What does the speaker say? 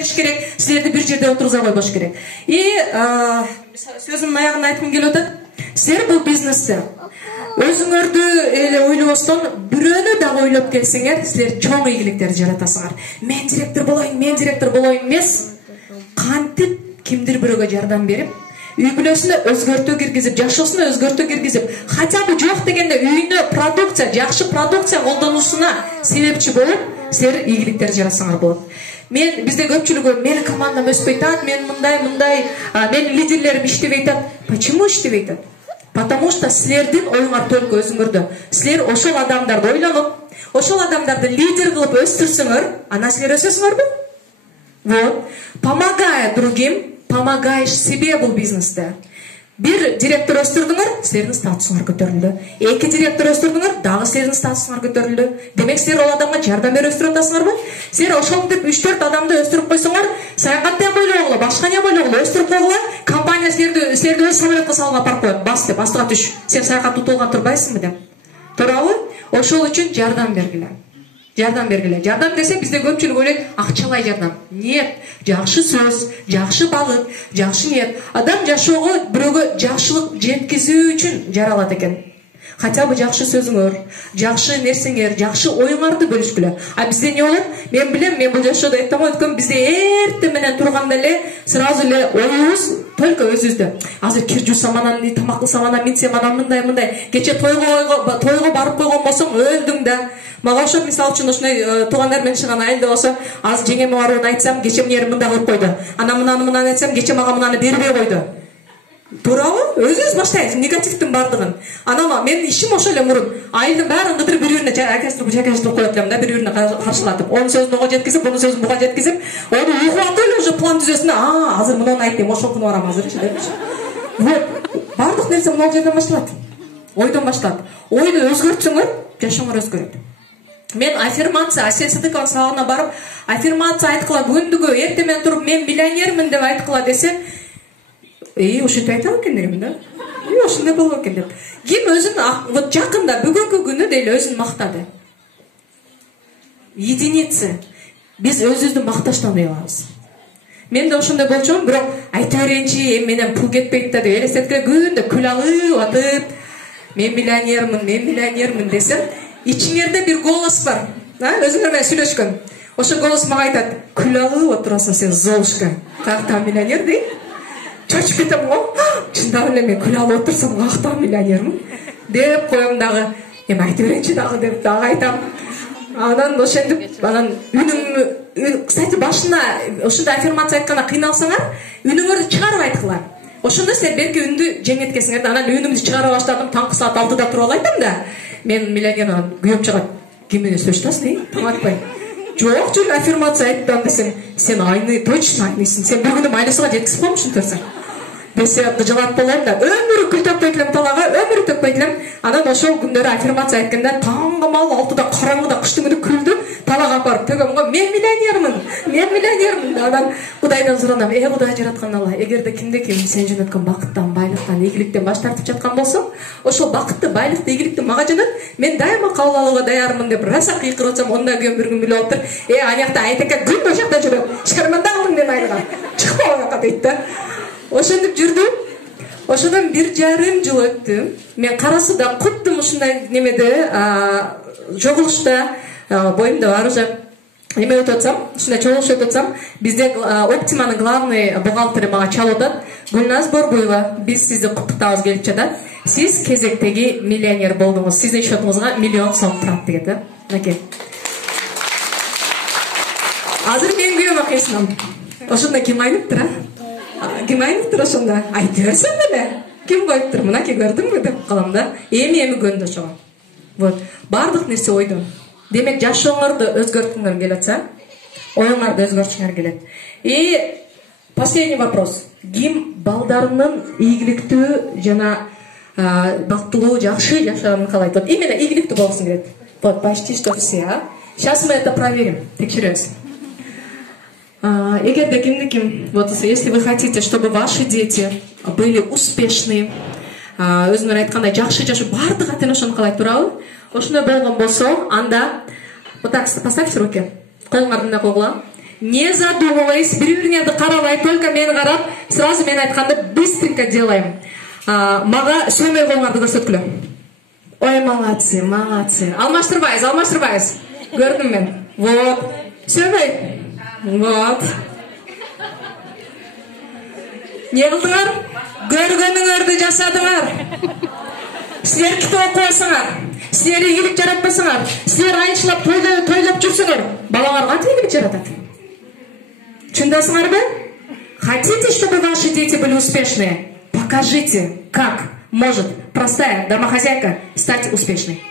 керек, силерди бир жерде отургуза койбош керек. Сөзүмдүн аягына айткым келип атат. Силер бул бизнесте өзүңөрдү эле ойлобостон бирөөнү дагы ойлоп келсеңер, силер чоң ийгиликтерди жаратасыңар. Мен директор болоюн эмес, кантип кимдир бирөөгө жардам берип, үй бүлөсүнө өзгөртүү киргизип, жашоосуна өзгөртүү киргизип, хотя бы жок дегенде үйүнө продукция, жакшы продукция колдонуусуна себепчи болуп, силер ийгиликтерди жаратсаңар болот. Бизде көпчүлүгү менин командам өспөй атат, мен мындай, менин лидерлерим иштебей атат. Почему иштебей атат? Потому что силердин оюңар только өзүңөрдө. Силер ошол адамдарды ойлонуп, ошол адамдарды лидер кылып өстүрсөңөр, ана силер өсөсүңөрбү? Вот. Помогая другим, помогаешь себе бул бизнесте. Бир директор өстүрдүңөр, силердин статусуңар көтөрүлдү. Эки директор өстүрдүңөр, дагы силердин статусуңар көтөрүлдү. Демек силер ал адамга жардам берип өстүрүп атасыңарбы? Силер ошентип 3-4 адамды өстүрүп койсоңор, саякатты эм ойлогула, башка эм ойлогула, өстүрүп койгула, компания силерди өз самолетко салып апарып коет. Бас деп, астыга түш. Сен саякат утулган турбайсыңбы деп. Туурабы? Ошол үчүн жардам бергиле. Жардам бергиле. Жардам десе бизде көпчүлүк ойлойт, акчалай жардам. Нет, жакшы сөз, жакшы багыт, жакшы ниет. Адам жашоого бирөөгө жакшылык жеткизүү үчүн жаралат экен. Хотя бы жакшы сөзүңөр, жакшы нерсеңер, жакшы оюңарды бөлүшкүлө. А бизде эмне болот? Мен билем, мен бул жашоодо айтам өткөн, бизде эрте менен турганда эле сразу эле оюбуз только өзүбүздө. Азыр кир жуусам анан, тамак кылсам анан, минсем анан мындай. Кече тойго барып койгон болсоң өлдүң да. Мага ошо мисалы үчүн ушундай туугандар менен чыган айылда болсо, аз жеңеме барууну айтсам, кече мынер мындай кылып койду. Анан мынаны айтсам, кече мага мынаны бербей койду. Туурабы? Өзүбүз баштайбыз негативдин бардыгын. Анан менин ишим ошол эле мурун. Айылдын баарын кыдырып бири-бирине жакаштырып коет элем да, бири-бирине каршылатып. Онун сөзүн ого жеткизип, бунун сөзүн буга жеткизип, ону угуп эле уже план түзөсүн. Азыр муну айт дейм, ошол күнү барам азыр депчи. Вот, бардык нерсе мына жерден башталат. Ойдон башталат. Ойду өзгөртсөңөр, жашооңор өзгөрөт. Мен аффирмация, Асель Садыкованын сабагына барып, аффирмация айткыла, күндүгү эртең менен туруп, мен миллионермин деп айткыла десем, ушинтип айтам экен да. Ошондой болот экен деп. Ким өзүн вот жакында бүгүнкү күнү деле өзүн мактады. Единицы. Биз өзүбүздү макташтан уялабыз. Мен да ошондой болчумун, бирок айта берейинчи, эми менен пул кетпейт да деп элестеткеле күндө күл алып атып, мен миллионермин десем, ичиңерде бир голос бар. Өзүңөр менен сүйлөшкөн. Ошол голос мага айтат, күл алып отурасың сен Золушка. Каяктагы миллионер дейт. Чочуп кетем го. Чындап эле мен күл алып отурсам, каяктагы миллионермин деп коем дагы. Эми айта берейинчи дагы деп дагы айтам. Анан ошентип, анан үнүм, кстати, башына ушундай аффирмация айтканда кыйналсаңар, үнүңөрдү чыгарып айткыла. Ошондо силер берки үндү жеңеткесиңер. Анан үнүмдү чыгарып баштадым, таңкы саат 6-да туруп айтам да. Мен миллионермин, күйөөм чыгат. Ким менен сүйлөшүп атасың, таң атпай. Жок, жөн аффирмация айттым десем, сен айны, точно айнысың. Сен бир күнү майнусуга жеткизип коюмушсуң төрсөң. Десе, жылап болом да, өмүрү күл төкпөйт элем талага, өмүрү төкпөйт элем. Анан ошол күндөрү аффирмация айтканда, таңгамал 6-да караңгыда кыштын күнү күлдү, талага апарып төгөм го, мен миллионермин. Анан Кудайдан суранам, Кудай жараткан Алла, эгерде ким сен жөнөткөн бакыттан, байлыктан, ийгиликтен баш тартып жаткан болсо, ошол бакытты, байлыкты, ийгиликти мага жөнөт, мен дайыма кабыл алууга даярмын деп раса кыйкырып атсам, онда күйөөм бир күн билип отур. Анакта айтеке күн ошол жакта жүрөт. Шкарманда калдың мен айылга. Чыкпа аяка дейт да. Ошентип жүрдүм. Ошондон 1,5 жыл өттү. Мен Карасуда куттум ушундай немеде, чогулушта, боюмда бар уже эме өтүп атсам, ушундай чогулуш өтүп атсам, бизде Оптиманын главный бухгалтери мага чалып атат. Гүлназ Борбуева, биз сизди куттуктабыз келип жатат. Сиз кезектеги миллионер болдуңуз. Сиздин счетуңузга 1 миллион сом турат деген. Мынакей. Азыр мен күйөөмө кыйсынам. Ошондо ким айныптыр, Ким айныптыр ошондо? Айта берсем эле. Ким коюптур? Мынакей көрдүңбү деп калам да. Эми көндү ошого. Вот. Бардык нерсе ойдон. Демек жашооңорду өзгөрткүңөр келип атса, оюңарды өзгөртүшүңөр келет. И последний вопрос. Ким балдарынын ийгиликтүү жана бактылуу, жакшы жашаганын каалайт? Вот именно ийгиликтүү болсун келет. Вот почти что все. Сейчас мы это проверим. Текшеребиз. Эгерде кимдиким, вот если вы хотите, чтобы ваши дети были успешны, өзүңөр айткандай жакшы жашоо, бардык ата эне ошону каалайт, туурабы? Ошондой болгон болсо, анда вот так поставьте руки, колуңарды мындай койгула. не задумываясь, бір-біріне қарабай, только мені қарап, сразу мен айтқанды быстренько делаем. Маға сөймей қолыңарды көрсеткілі. Ой, молодцы, молодцы. Алмаштырбайыз. Көрдім мен. Вот. Сөймей. Вот. Не қылдыңар? Көргеніңерді жасадыңар. Сіздер кітап оқуасыңар. Сіздер игілік жаратпасыңар. Сіздер айыншылап тойлап жүрсіңер. Балалар қандай игілік жаратады? Чындасыңар ба? Хотите, чтобы ваши дети были успешные? Покажите, как может простая домохозяйка стать успешной.